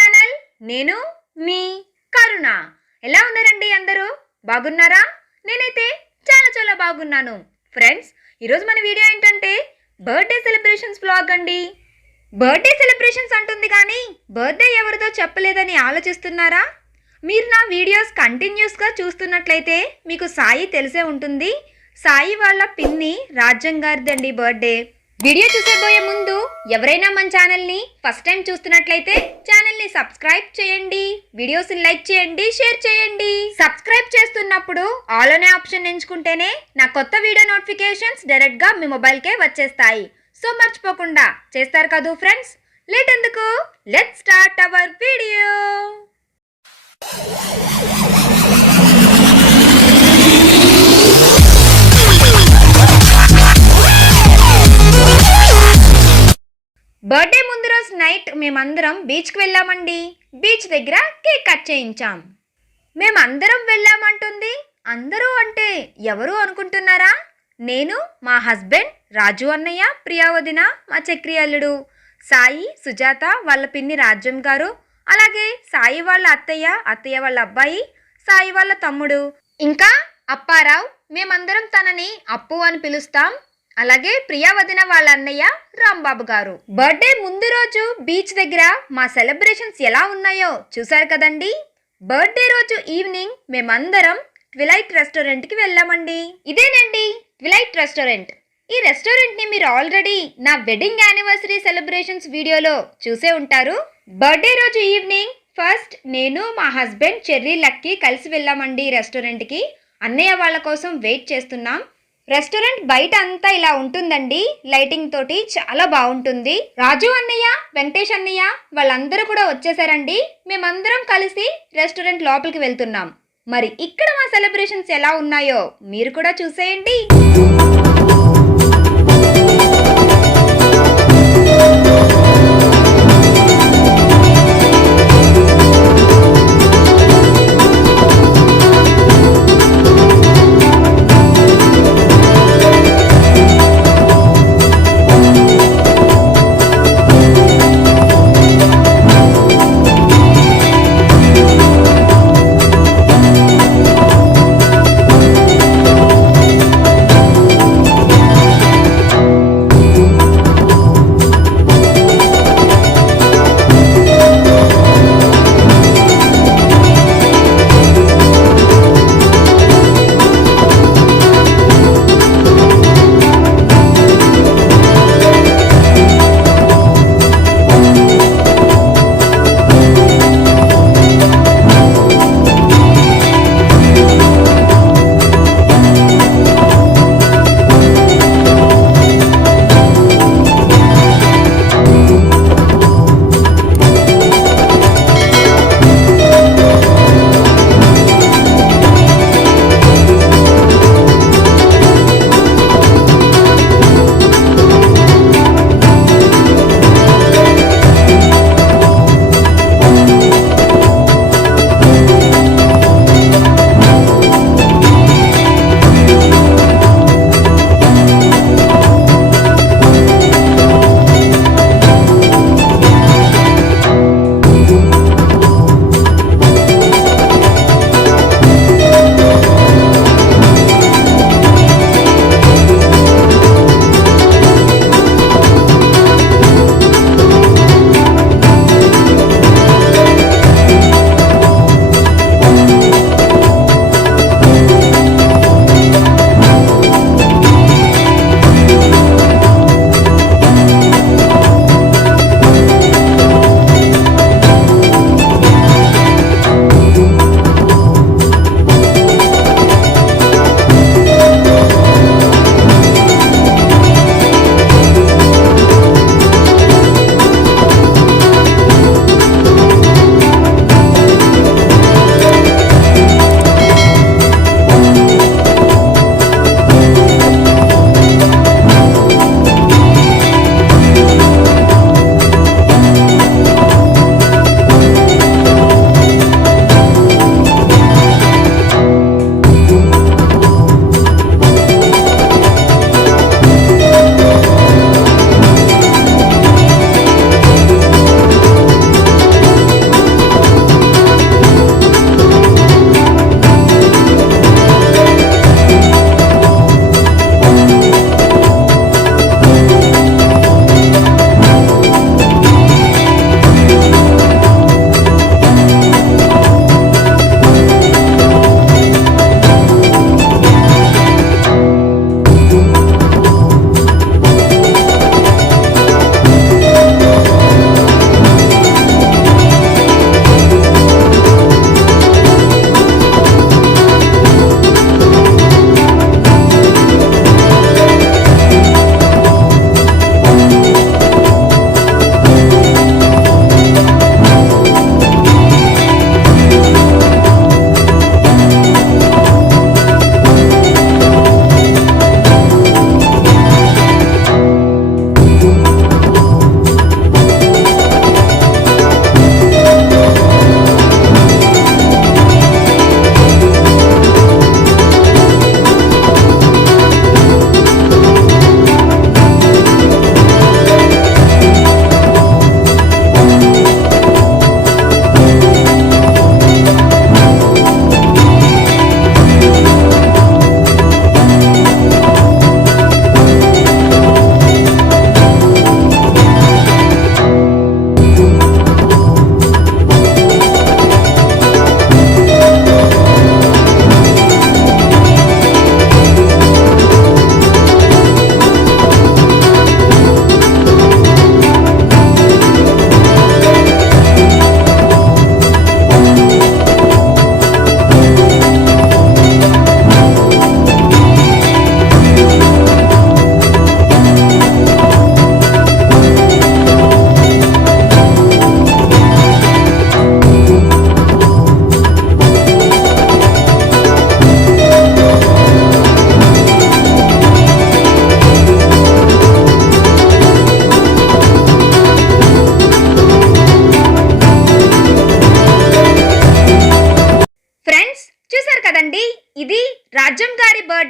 Channel. నేను మీ కరుణ. ఎలా ఉన్నారండి అందరూ? బాగున్నారా? నేనైతే చాలా బాగున్నాను. ఫ్రెండ్స్, ఈరోజు మన వీడియో ఏంటంటే బర్త్డే సెలబ్రేషన్స్ వ్లాగ్ అండి. బర్త్డే సెలబ్రేషన్స్ అంటుంది కానీ బర్త్డే ఎవరిదో చెప్పలేదని ఆలోచిస్తున్నారా? మీరు నా వీడియోస్ కంటిన్యూస్గా చూస్తున్నట్లయితే మీకు సాయి తెలిసే ఉంటుంది. సాయి వాళ్ళ పిన్ని రాజ్యం గారిదండి బర్త్డే. వీడియో చూసేబోయే ముందు ఎవరైనా మన ఛానల్ని ఫస్ట్ టైం చూస్తున్నట్లయితే ఛానల్ని సబ్స్క్రైబ్ చేయండి, వీడియోస్ని లైక్ చేయండి, షేర్ చేయండి. సబ్స్క్రైబ్ చేస్తున్నప్పుడు ఆల్ అనే ఆప్షన్ ఎంచుకుంటేనే నా కొత్త వీడియో నోటిఫికేషన్స్ డైరెక్ట్గా మీ మొబైల్కే వచ్చేస్తాయి. సో మర్చిపోకుండా చేస్తారు కదూ ఫ్రెండ్స్. లేట్ ఎందుకు, let's start our video. Birthday ముందు రోజు నైట్ మేమందరం బీచ్కి వెళ్ళామండి. బీచ్ దగ్గర కేక్ కట్ చేయించాం. మేమందరం వెళ్ళామంటుంది. అందరూ అంటే ఎవరు అనుకుంటున్నారా? నేను, మా హస్బెండ్, రాజు అన్నయ్య, ప్రియా వదిన, మా చక్రి అల్లుడు, సాయి, సుజాత వాళ్ళ పిన్ని రాజ్యం గారు, అలాగే సాయి వాళ్ళ అత్తయ్య వాళ్ళ అబ్బాయి, సాయి వాళ్ళ తమ్ముడు, ఇంకా అప్పారావు. మేమందరం తనని అప్పు అని పిలుస్తాం. అలాగే ప్రియా వదిన వాళ్ళ అన్నయ్య రాంబాబు గారు. బర్త్డే ముందు రోజు బీచ్ దగ్గర మా సెలబ్రేషన్స్ ఎలా ఉన్నాయో చూసారు కదండి. బర్త్డే రోజు ఈవినింగ్ మేమందరం ట్విలైట్ రెస్టారెంట్కి వెళ్ళామండి. ఇదేనండి ట్విలైట్ రెస్టారెంట్. ఈ రెస్టారెంట్ని మీరు ఆల్రెడీ నా వెడ్డింగ్ యానివర్సరీ సెలబ్రేషన్స్ వీడియోలో చూసే ఉంటారు. బర్త్డే రోజు ఈవినింగ్ ఫస్ట్ నేను, మా హస్బెండ్, చెర్రీ, లక్కీ కలిసి వెళ్ళామండి రెస్టారెంట్కి. అన్నయ్య వాళ్ళ కోసం వెయిట్ చేస్తున్నాం. రెస్టారెంట్ బయట అంతా ఇలా ఉంటుందండి, లైటింగ్ తోటి చాలా బాగుంటుంది. రాజు అన్నయ్య, వెంకటేష్ అన్నయ్య వాళ్ళందరూ కూడా వచ్చేసారండి. మేమందరం కలిసి రెస్టారెంట్ లోపలికి వెళ్తున్నాం. మరి ఇక్కడ మా సెలబ్రేషన్స్ ఎలా ఉన్నాయో మీరు కూడా చూసేయండి.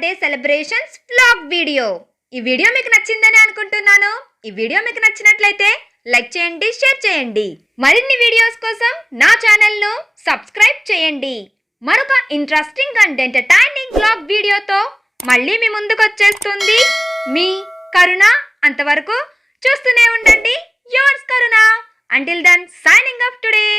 Birthday celebrations vlog video. ఈ వీడియో మీకు నచ్చిందని అనుకుంటున్నాను. ఈ వీడియో మీకు నచ్చినట్లయితే లైక్ చేయండి, షేర్ చేయండి. మరిన్ని వీడియోస్ కోసం నా ఛానల్ను సబ్స్క్రైబ్ చేయండి. మరొక ఇంట్రెస్టింగ్ అండ్ ఎంటర్టైనింగ్ వ్లాగ్ వీడియోతో మళ్ళీ మీ ముందుకు వచ్చేస్తుంది మీ కరుణ. అంతవరకు చూస్తూనే ఉండండి యువర్స్ కరుణ. Until then, signing off today.